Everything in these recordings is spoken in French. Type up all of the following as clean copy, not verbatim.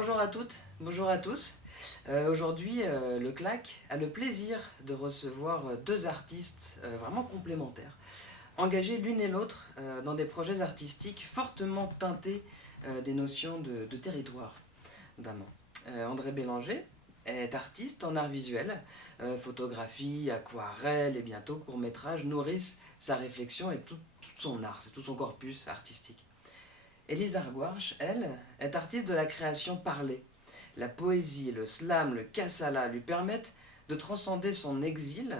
Bonjour à toutes, bonjour à tous. Aujourd'hui, le CLAC a le plaisir de recevoir deux artistes vraiment complémentaires, engagés l'une et l'autre dans des projets artistiques fortement teintés des notions de territoire, notamment. André Bélanger est artiste en art visuel, photographie, aquarelle et bientôt court-métrage nourrissent sa réflexion et tout son art, c'est tout son corpus artistique. Élise Argouarch, elle, est artiste de la création parlée. La poésie, le slam, le kassala lui permettent de transcender son exil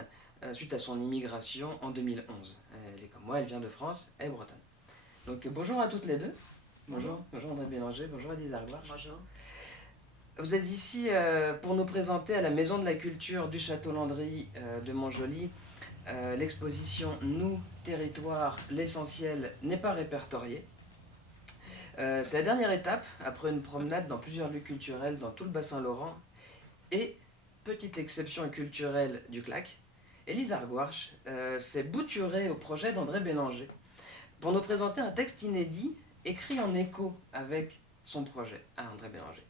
suite à son immigration en 2011. Elle est comme moi, elle vient de France, elle est bretonne. Donc bonjour à toutes les deux. Bonjour, bonjour André Bélanger, bonjour Élise Argouarch. Bonjour. Vous êtes ici pour nous présenter à la Maison de la Culture du Château Landry de Montjoly l'exposition Nous, territoire, l'essentiel n'est pas répertorié. C'est la dernière étape, après une promenade dans plusieurs lieux culturels dans tout le bassin Laurent, et, petite exception culturelle du CLAC, Élise Argouarch s'est bouturée au projet d'André Bélanger pour nous présenter un texte inédit écrit en écho avec son projet à André Bélanger.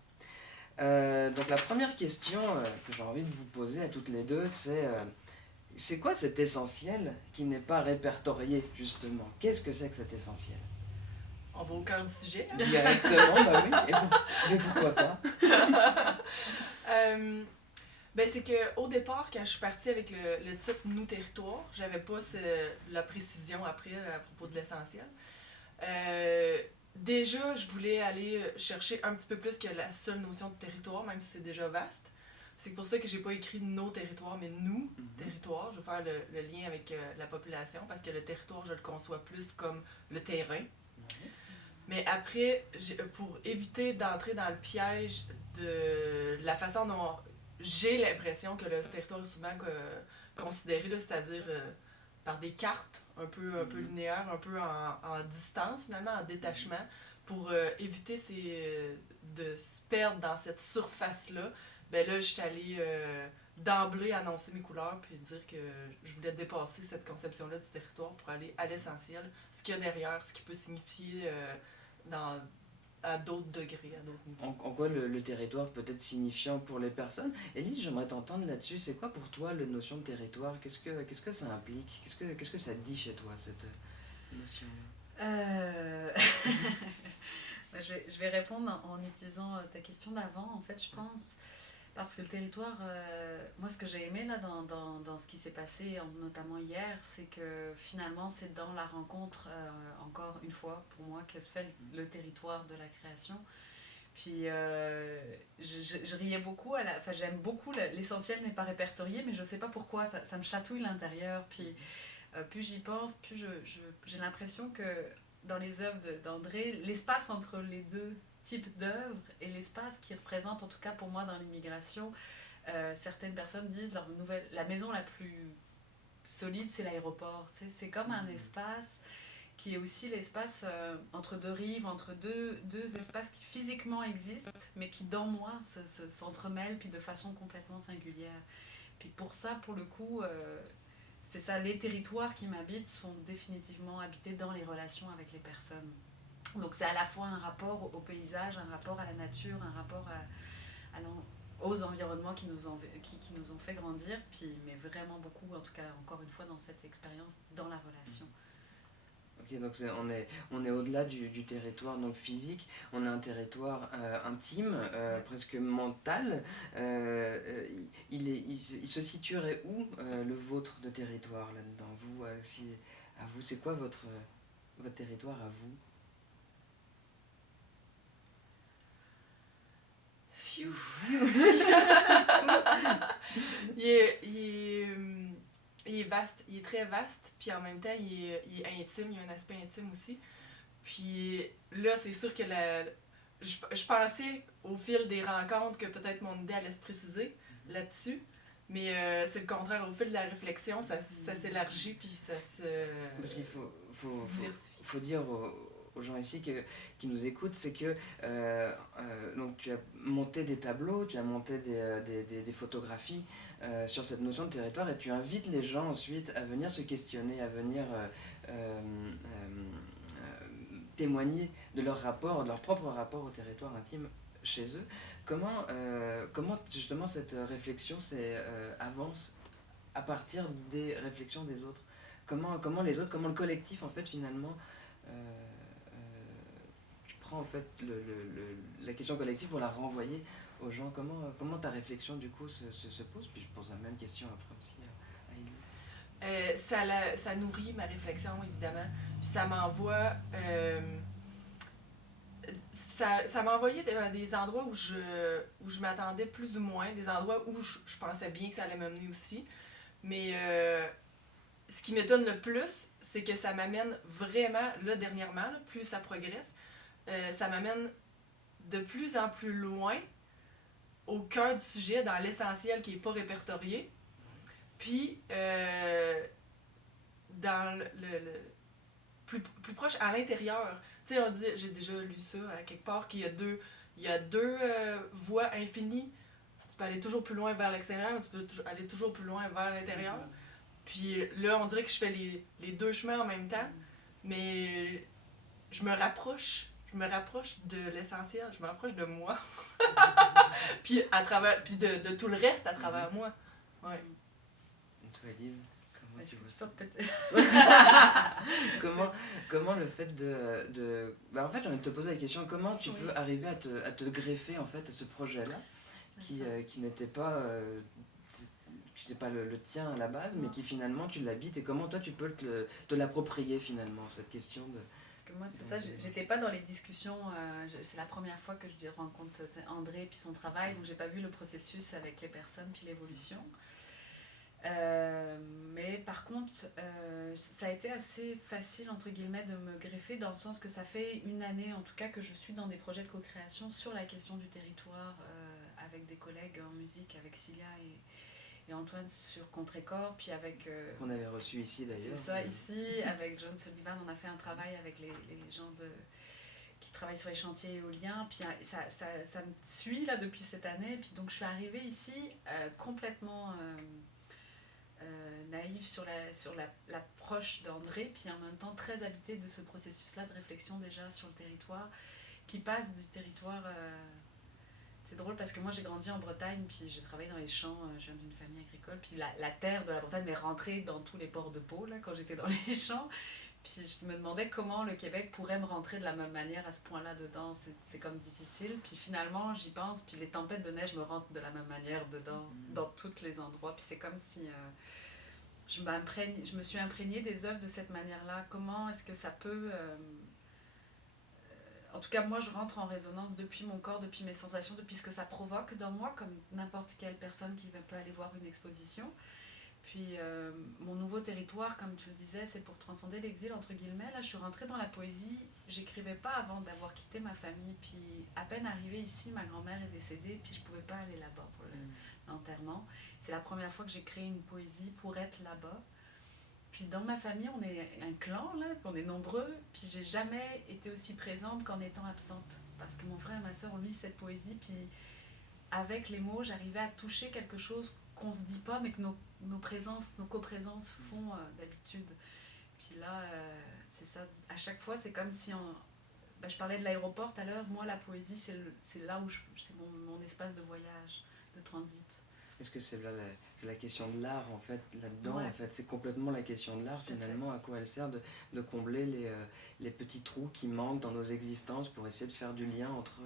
Donc la première question que j'ai envie de vous poser à toutes les deux, c'est quoi cet essentiel qui n'est pas répertorié justement? Qu'est-ce que c'est que cet essentiel? On va au cœur du sujet. Directement, bah oui. Mais pourquoi pas? C'est qu'au départ, quand je suis partie avec le titre Nous territoire, j'avais pas la précision après à propos de l'essentiel. Déjà, je voulais aller chercher un petit peu plus que la seule notion de territoire, même si c'est déjà vaste. C'est pour ça que j'ai pas écrit nos territoires, mais nous territoires. Je vais faire le lien avec la population, parce que le territoire, je le conçois plus comme le terrain. Mais après, pour éviter d'entrer dans le piège de la façon dont j'ai l'impression que le territoire est souvent considéré, c'est-à-dire par des cartes un peu linéaires, un peu en distance finalement, en détachement, pour éviter de se perdre dans cette surface-là, ben là, je suis allée d'emblée annoncer mes couleurs puis dire que je voulais dépasser cette conception-là du territoire pour aller à l'essentiel, ce qu'il y a derrière, ce qui peut signifier à d'autres degrés, à d'autres niveaux. En quoi le territoire peut être signifiant pour les personnes? Élise, j'aimerais t'entendre là-dessus. C'est quoi pour toi la notion de territoire? Qu'est-ce que ça implique? Qu'est-ce que ça dit chez toi, cette notion? Je vais répondre en utilisant ta question d'avant, en fait, je pense. Parce que le territoire, moi ce que j'ai aimé là dans ce qui s'est passé, notamment hier, c'est que finalement c'est dans la rencontre, encore une fois pour moi, que se fait le territoire de la création. Puis je riais beaucoup, enfin j'aime beaucoup, l'essentiel n'est pas répertorié, mais je sais pas pourquoi, ça me chatouille l'intérieur. Puis plus j'y pense, plus j'ai l'impression que dans les œuvres d'André, l'espace entre les deux type d'œuvre et l'espace qui représente, en tout cas pour moi dans l'immigration, certaines personnes disent la maison la plus solide c'est l'aéroport, c'est comme un espace qui est aussi l'espace entre deux rives, entre deux espaces qui physiquement existent mais qui dans moi s'entremêlent puis de façon complètement singulière. Puis pour ça, pour le coup, c'est ça, les territoires qui m'habitent sont définitivement habités dans les relations avec les personnes. Donc c'est à la fois un rapport au paysage, un rapport à la nature, un rapport aux environnements qui nous ont fait grandir, puis, mais vraiment beaucoup, en tout cas encore une fois dans cette expérience, dans la relation. Ok, donc on est au-delà du territoire donc physique, on a un territoire intime, presque mental. Il se situerait où le vôtre de territoire là-dedans? Vous, à vous, c'est quoi votre territoire à vous? Il est vaste, il est très vaste, puis en même temps, il est intime, il y a un aspect intime aussi. Puis là, c'est sûr que je pensais au fil des rencontres que peut-être mon idée allait se préciser là-dessus, mais c'est le contraire, au fil de la réflexion, ça s'élargit, puis ça se... Parce qu'il faut dire aux gens ici qui nous écoutent, c'est que donc tu as monté des tableaux, tu as monté des photographies sur cette notion de territoire, et tu invites les gens ensuite à venir se questionner, à venir témoigner de leur rapport, de leur propre rapport au territoire intime chez eux. Comment justement cette réflexion avance à partir des réflexions des autres? Comment les autres, comment le collectif en fait finalement, tu prends en fait la question collective pour la renvoyer aux gens? Comment ta réflexion du coup se pose? Puis je pose la même question après aussi à Élie. Ça nourrit ma réflexion, évidemment. Puis ça m'envoie... ça m'a envoyé des endroits où je m'attendais plus ou moins, des endroits où je pensais bien que ça allait m'amener aussi. Mais ce qui m'étonne le plus, c'est que ça m'amène vraiment, là dernièrement, là, plus ça progresse, ça m'amène de plus en plus loin au cœur du sujet, dans l'essentiel qui n'est pas répertorié. Puis, dans le plus proche à l'intérieur. Tu sais, on dit, j'ai déjà lu ça à quelque part, qu'il y a deux voies infinies. Tu peux aller toujours plus loin vers l'extérieur, mais tu peux aller toujours plus loin vers l'intérieur. Puis là, on dirait que je fais les deux chemins en même temps, mais je me rapproche de l'essentiel, je me rapproche de moi. Puis de tout le reste à travers moi. Ouais. Et toi, Élise, comment tu vois ça? Comment le fait de... Bah, en fait, j'ai envie de te poser la question, comment tu peux arriver à te greffer en fait à ce projet-là qui n'était pas... qui n'était pas le tien à la base, mais qui finalement tu l'habites, et comment toi tu peux te l'approprier finalement, cette question de... Parce que moi c'est ça, j'étais pas dans les discussions, c'est la première fois que je rencontre André puis son travail, donc j'ai pas vu le processus avec les personnes puis l'évolution. Mais par contre, ça a été assez facile entre guillemets de me greffer, dans le sens que ça fait une année en tout cas que je suis dans des projets de co-création sur la question du territoire, avec des collègues en musique, avec Cilia et Antoine sur Contrecorps, puis avec... qu'on avait reçu ici d'ailleurs. C'est ça, ici, avec John Sullivan, on a fait un travail avec les gens qui travaillent sur les chantiers éoliens, puis ça me suit là depuis cette année, puis donc je suis arrivée ici complètement naïve sur l'approche d'André, puis en même temps très habitée de ce processus-là de réflexion déjà sur le territoire, qui passe du territoire... C'est drôle parce que moi j'ai grandi en Bretagne, puis j'ai travaillé dans les champs, je viens d'une famille agricole, puis la terre de la Bretagne m'est rentrée dans tous les ports de peau là, quand j'étais dans les champs. Puis je me demandais comment le Québec pourrait me rentrer de la même manière à ce point-là dedans, c'est comme difficile. Puis finalement j'y pense, puis les tempêtes de neige me rentrent de la même manière dedans, dans tous les endroits. Puis c'est comme si je me suis imprégnée des œuvres de cette manière-là. Comment est-ce que ça peut... En tout cas, moi, je rentre en résonance depuis mon corps, depuis mes sensations, depuis ce que ça provoque dans moi, comme n'importe quelle personne qui peut aller voir une exposition. Puis, mon nouveau territoire, comme tu le disais, c'est pour transcender l'exil, entre guillemets. Là, je suis rentrée dans la poésie. J'écrivais pas avant d'avoir quitté ma famille. Puis, à peine arrivée ici, ma grand-mère est décédée, puis je pouvais pas aller là-bas pour l'enterrement. C'est la première fois que j'ai créé une poésie pour être là-bas. Puis dans ma famille, on est un clan, là, on est nombreux, puis j'ai jamais été aussi présente qu'en étant absente. Parce que mon frère et ma soeur ont lu cette poésie, puis avec les mots, j'arrivais à toucher quelque chose qu'on se dit pas, mais que nos présences, nos coprésences font d'habitude. Puis là, c'est ça, à chaque fois, c'est comme si je parlais de l'aéroport tout à l'heure, moi la poésie, c'est là où c'est mon espace de voyage, de transit. Est-ce que c'est la question de l'art en fait, là-dedans en fait, c'est complètement la question de l'art finalement, à quoi elle sert de combler les petits trous qui manquent dans nos existences pour essayer de faire du lien entre...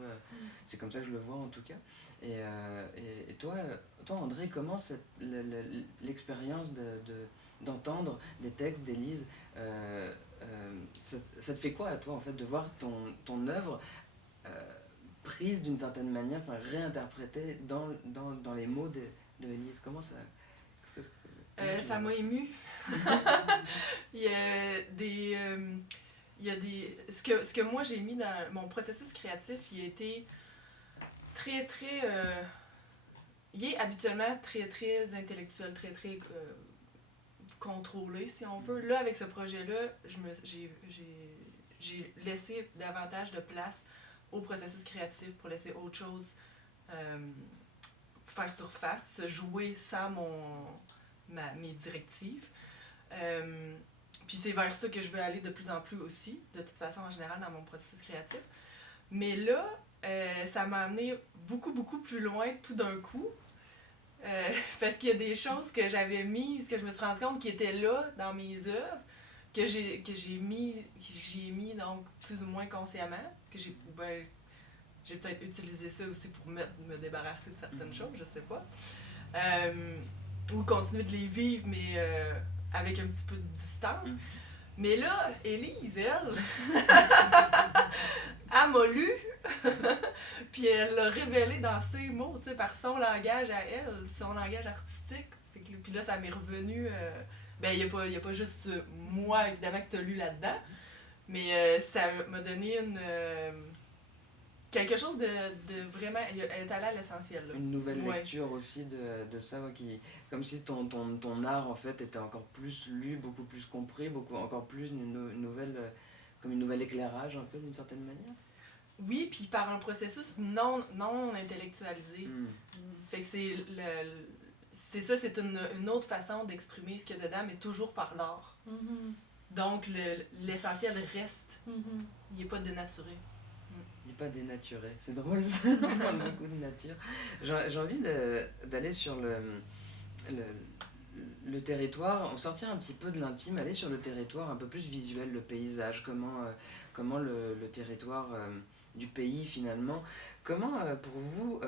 C'est comme ça que je le vois en tout cas. Et toi André, comment l'expérience d'entendre des textes d'Élise, ça te fait quoi à toi en fait de voir ton œuvre prise d'une certaine manière, enfin réinterprétée dans les mots de Élise? Comment ça... ça m'a émue. Il y a des... Ce que moi j'ai mis dans mon processus créatif, il a été très, très... il est habituellement très, très intellectuel, très, très contrôlé, si on veut. Là, avec ce projet-là, j'ai laissé davantage de place au processus créatif pour laisser autre chose faire surface, se jouer sans mes directives. Puis c'est vers ça que je veux aller de plus en plus aussi, de toute façon en général dans mon processus créatif. Mais là, ça m'a amené beaucoup, beaucoup plus loin tout d'un coup. Parce qu'il y a des choses que j'avais mises, que je me suis rendu compte qui étaient là dans mes œuvres, que j'ai mis donc plus ou moins consciemment, que j'ai peut-être utilisé ça aussi pour me débarrasser de certaines choses, je sais pas. Ou continuer de les vivre, mais avec un petit peu de distance. Mais là, Élise, elle m'a lu, puis elle l'a révélé dans ses mots, tu sais, par son langage à elle, son langage artistique. Puis là, ça m'est revenu. Ben, il n'y a pas juste moi, évidemment, que tu as lu là-dedans, mais ça m'a donné quelque chose de vraiment. Elle est allée à l'essentiel. Là. Une nouvelle lecture aussi de ça, comme si ton art, en fait, était encore plus lu, beaucoup plus compris, encore plus une nouvelle, comme une nouvelle éclairage, un peu, d'une certaine manière. Oui, puis par un processus non intellectualisé. Fait que c'est ça, c'est une autre façon d'exprimer ce qu'il y a dedans, mais toujours par l'art. Donc, l'essentiel reste. Il n'est pas dénaturé. Il n'est pas dénaturé. C'est drôle, ça. On parle beaucoup de nature. J'ai envie d'aller sur le territoire, on sortir un petit peu de l'intime, aller sur le territoire un peu plus visuel, le paysage, comment le territoire du pays finalement. Comment pour vous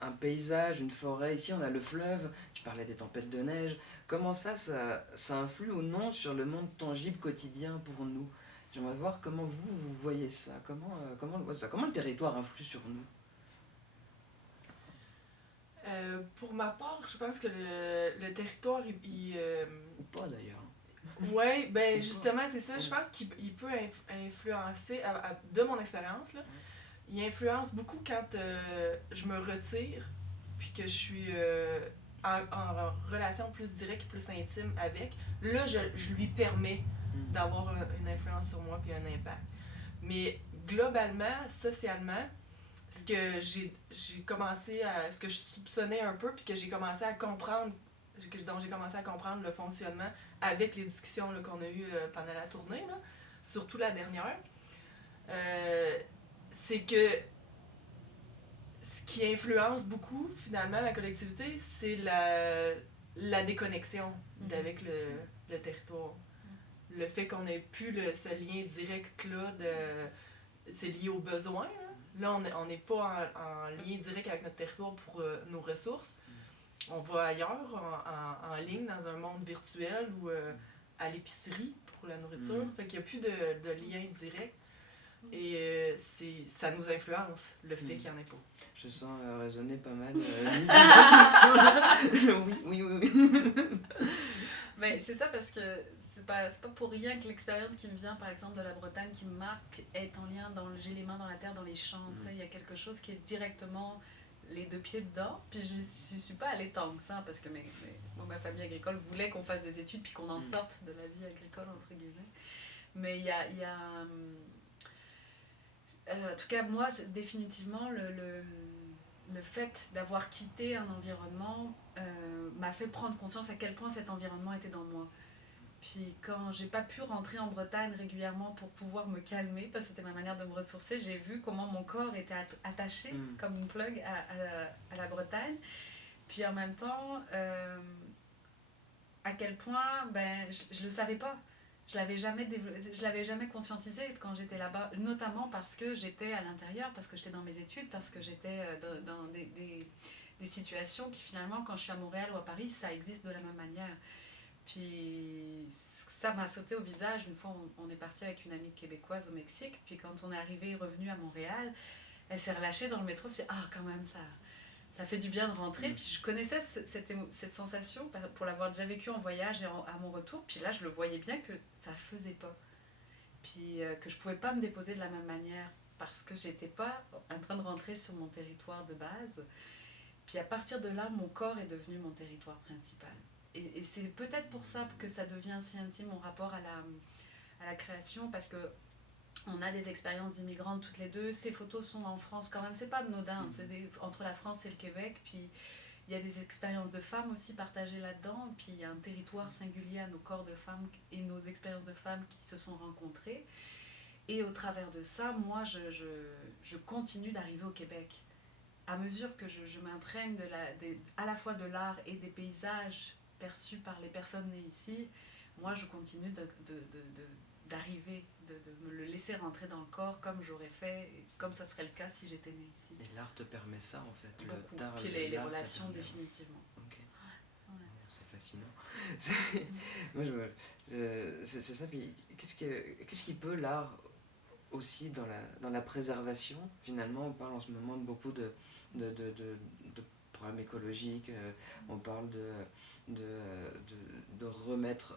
un paysage, une forêt, ici on a le fleuve, tu parlais des tempêtes de neige, comment ça influe ou non sur le monde tangible quotidien pour nous? J'aimerais voir comment vous voyez ça, comment le territoire influe sur nous. Pour ma part, je pense que le territoire, Ou pas d'ailleurs. Oui, ben justement, c'est ça. Je pense qu'il peut influencer, de mon expérience, là, il influence beaucoup quand je me retire, puis que je suis en relation plus directe, plus intime avec. Là, je lui permets d'avoir une influence sur moi, puis un impact. Mais globalement, socialement, ce que j'ai commencé à, ce que je soupçonnais un peu, puis que j'ai commencé à comprendre, dont j'ai commencé à comprendre le fonctionnement avec les discussions là, qu'on a eues pendant la tournée, là, surtout la dernière, c'est que ce qui influence beaucoup finalement la collectivité, c'est la déconnexion avec le territoire. Le fait qu'on n'ait plus ce lien direct-là, c'est lié aux besoins. Là, on n'est pas en lien direct avec notre territoire pour nos ressources. On va ailleurs, en ligne, dans un monde virtuel ou à l'épicerie pour la nourriture. Fait qu'il n'y a plus de lien direct. Et ça nous influence, le fait qu'il n'y en ait pas. Je sens résonner pas mal cette question-là. Oui. Mais c'est ça parce que c'est pas pour rien que l'expérience qui me vient, par exemple, de la Bretagne, qui me marque, est en lien j'ai les mains dans la terre, dans les champs. Il y a quelque chose qui est directement les deux pieds dedans. Puis je ne suis pas allée tant que ça, parce que ma famille agricole voulait qu'on fasse des études, puis qu'on en sorte de la vie agricole, entre guillemets. Mais il y a en tout cas, moi, définitivement, le fait d'avoir quitté un environnement m'a fait prendre conscience à quel point cet environnement était dans moi. Puis quand j'ai pas pu rentrer en Bretagne régulièrement pour pouvoir me calmer, parce que c'était ma manière de me ressourcer, j'ai vu comment mon corps était attaché comme une plug à la Bretagne. Puis en même temps, à quel point je le savais pas. Je l'avais jamais conscientisé quand j'étais là-bas, notamment parce que j'étais à l'intérieur, parce que j'étais dans mes études, parce que j'étais dans des situations qui finalement, quand je suis à Montréal ou à Paris, ça existe de la même manière. Puis ça m'a sauté au visage. Une fois, on est parti avec une amie québécoise au Mexique, puis quand on est revenu à Montréal, elle s'est relâchée dans le métro, puis quand même, ça fait du bien de rentrer. Puis je connaissais cette sensation pour l'avoir déjà vécu en voyage et à mon retour. Puis là, je le voyais bien que ça ne faisait pas. Puis que je ne pouvais pas me déposer de la même manière parce que je n'étais pas en train de rentrer sur mon territoire de base. Puis à partir de là, mon corps est devenu mon territoire principal. Et c'est peut-être pour ça que ça devient si intime mon rapport à la création, parce que on a des expériences d'immigrantes toutes les deux. Ces photos sont en France quand même, c'est pas anodin, c'est entre la France et le Québec. Puis il y a des expériences de femmes aussi partagées là-dedans. Puis il y a un territoire singulier à nos corps de femmes et nos expériences de femmes qui se sont rencontrées. Et au travers de ça, moi, je je continue d'arriver au Québec. À mesure que je m'imprègne à la fois de l'art et des paysages perçus par les personnes nées ici, moi je continue d'arriver, de me le laisser rentrer dans le corps comme j'aurais fait, comme ça serait le cas si j'étais née ici. Et l'art te permet ça en fait. Beaucoup. Puis les relations définitivement. Ok. Ouais. C'est fascinant. Moi, c'est ça. Puis qu'est-ce qui peut l'art aussi dans la préservation? Finalement, on parle en ce moment de beaucoup de problèmes écologiques. On parle de remettre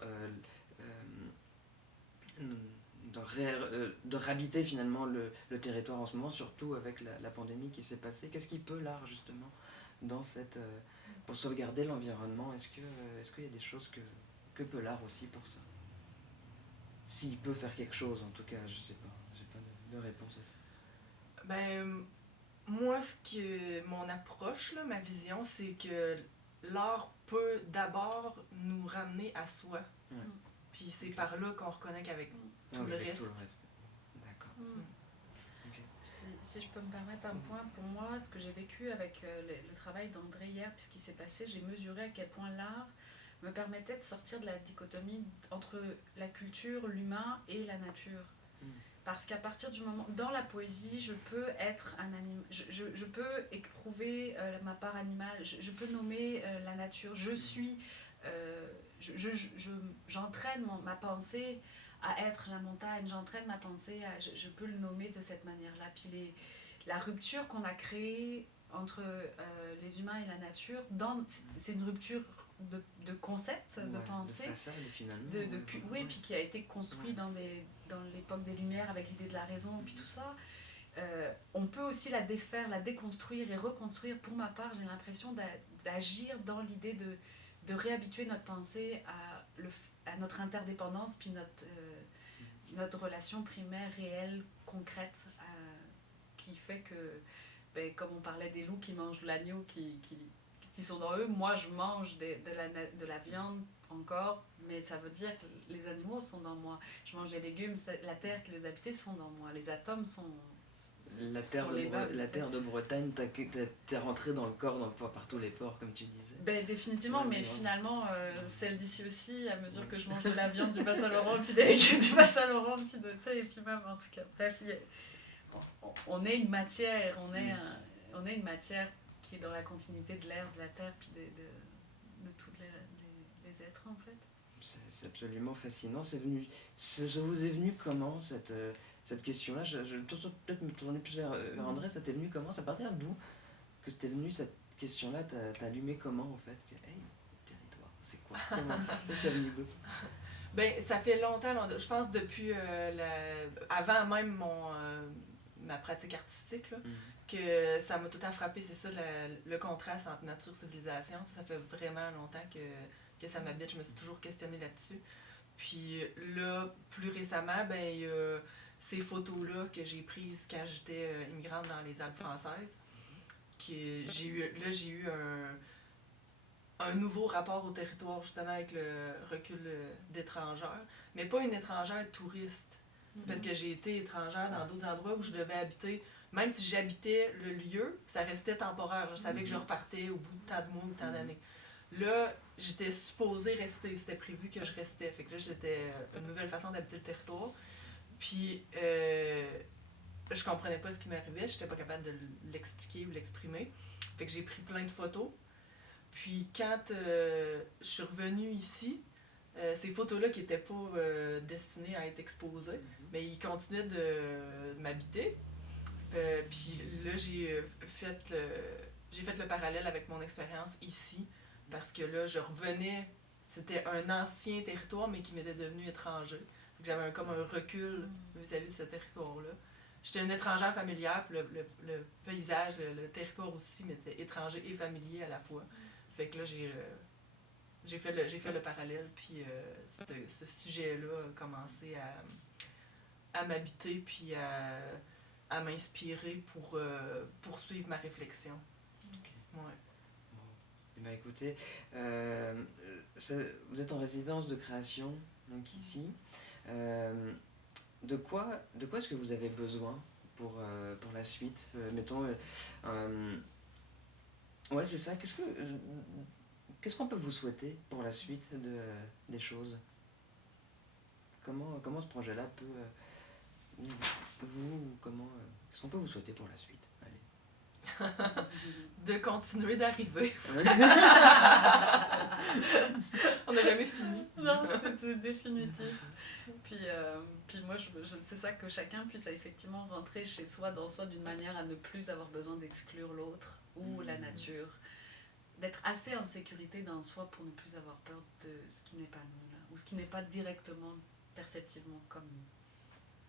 de réhabiter finalement le territoire en ce moment, surtout avec la pandémie qui s'est passée. Qu'est-ce qui peut l'art justement dans pour sauvegarder l'environnement? Est-ce qu'il y a des choses que peut l'art aussi pour ça? S'il peut faire quelque chose, en tout cas, je sais pas. J'ai pas de réponse à ça. Ben, moi, mon approche, là, ma vision, c'est que l'art peut d'abord nous ramener à soi. Ouais. Puis c'est par là qu'on reconnecte avec tout le reste. D'accord. Okay. Si je peux me permettre un point, pour moi, ce que j'ai vécu avec le travail d'André hier, puis ce qui s'est passé, j'ai mesuré à quel point l'art me permettait de sortir de la dichotomie entre la culture, l'humain et la nature. Parce qu'à partir du moment, dans la poésie, je peux être un animal, je peux éprouver ma part animale, je peux nommer la nature, je suis, j'entraîne ma pensée à être la montagne, j'entraîne ma pensée, je peux le nommer de cette manière-là. Puis la rupture qu'on a créée entre les humains et la nature, c'est une rupture de concept, de pensée, de façade, finalement, oui, puis qui a été construit dans l'époque des Lumières avec l'idée de la raison, puis tout ça. On peut aussi la défaire, la déconstruire et reconstruire. Pour ma part, j'ai l'impression d'agir dans l'idée de réhabituer notre pensée à notre interdépendance, puis notre relation primaire, réelle, concrète, qui fait que, comme on parlait des loups qui mangent l'agneau qui sont dans eux, moi je mange de la viande encore, mais ça veut dire que les animaux sont dans moi. Je mange des légumes, la terre qui les habitait sont dans moi, les atomes sont la terre de Bretagne, t'es rentré dans le corps par tous les pores, comme tu disais. Définitivement, mais finalement, celle d'ici aussi, à mesure que je mange de la viande du Bas-Saint-Laurent, puis des légumes du Bas-Saint-Laurent, puis et puis même, en tout cas, bref, on est une matière, on est une matière qui est dans la continuité de l'air, de la terre, puis de tous les êtres, en fait. C'est absolument fascinant. Ça vous est venu comment, cette question-là? Peut-être me tourner plus vers André, ça t'est venu comment? Ça partait d'où que t'es venu cette question-là? T'as allumé comment, en fait? Hey, territoire, c'est quoi? Comment ça venu d'où? Ça fait longtemps, je pense depuis avant même ma pratique artistique, là, que ça m'a tout le temps frappé, c'est ça, le contraste entre nature et civilisation. Ça fait vraiment longtemps que ça m'habite, je me suis toujours questionnée là-dessus. Puis là, plus récemment, il y a ces photos-là que j'ai prises quand j'étais immigrante dans les Alpes françaises, que j'ai eu un nouveau rapport au territoire, justement, avec le recul d'étrangère, mais pas une étrangère touriste, parce que j'ai été étrangère dans d'autres endroits où je devais habiter. Même si j'habitais le lieu, ça restait temporaire. Je savais que je repartais au bout de tant de mois ou tant d'années. Là, j'étais supposée rester, c'était prévu que je restais. Fait que là, c'était une nouvelle façon d'habiter le territoire. Puis, je comprenais pas ce qui m'arrivait, j'étais pas capable de l'expliquer ou l'exprimer. Fait que j'ai pris plein de photos. Puis, quand je suis revenue ici, ces photos-là qui n'étaient pas destinées à être exposées, mais ils continuaient de m'habiter. Puis là, j'ai fait le parallèle avec mon expérience ici, parce que là, je revenais, c'était un ancien territoire, mais qui m'était devenu étranger. J'avais comme un recul vis-à-vis de ce territoire-là. J'étais une étrangère familière, puis le paysage, le territoire aussi m'était étranger et familier à la fois. Fait que là, j'ai fait le parallèle, puis ce sujet-là a commencé à m'habiter, puis à m'inspirer pour poursuivre ma réflexion. Okay. Ouais. Bon. Écoutez, vous êtes en résidence de création, donc ici. De quoi est-ce que vous avez besoin pour la suite? Mettons, ouais, c'est ça. Qu'est-ce qu'on peut vous souhaiter pour la suite des choses? Comment ce projet-là peut qu'est-ce qu'on peut vous souhaiter pour la suite? Allez. De continuer d'arriver. On n'a jamais fini. Non, c'est définitif. Puis moi, c'est ça, que chacun puisse effectivement rentrer chez soi, dans soi, d'une manière à ne plus avoir besoin d'exclure l'autre ou la nature. D'être assez en sécurité dans soi pour ne plus avoir peur de ce qui n'est pas nous, là, ou ce qui n'est pas directement, perceptivement comme nous.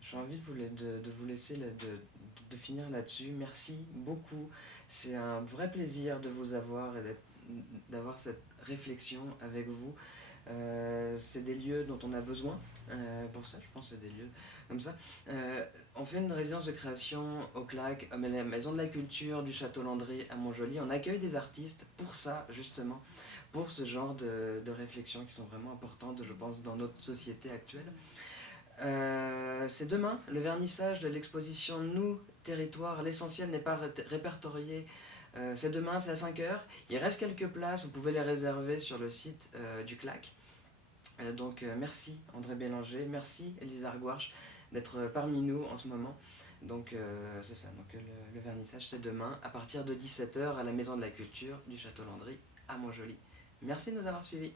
J'ai envie de vous laisser de finir là-dessus. Merci beaucoup. C'est un vrai plaisir de vous avoir et d'avoir cette réflexion avec vous. C'est des lieux dont on a besoin pour ça, je pense que c'est des lieux comme ça. On fait une résidence de création au CLAC, à la Maison de la Culture du Château Landry à Montjoly. On accueille des artistes pour ça, justement, pour ce genre de réflexions qui sont vraiment importantes, je pense, dans notre société actuelle. C'est demain, le vernissage de l'exposition Nous, Territoire, l'essentiel n'est pas répertorié. C'est demain, c'est à 5h. Il reste quelques places, vous pouvez les réserver sur le site du CLAC. Donc merci André Bélanger, merci Elisa Arguarch d'être parmi nous en ce moment. Donc c'est ça, donc le vernissage c'est demain à partir de 17h à la Maison de la Culture du Château Landry à Montjoly. Merci de nous avoir suivis.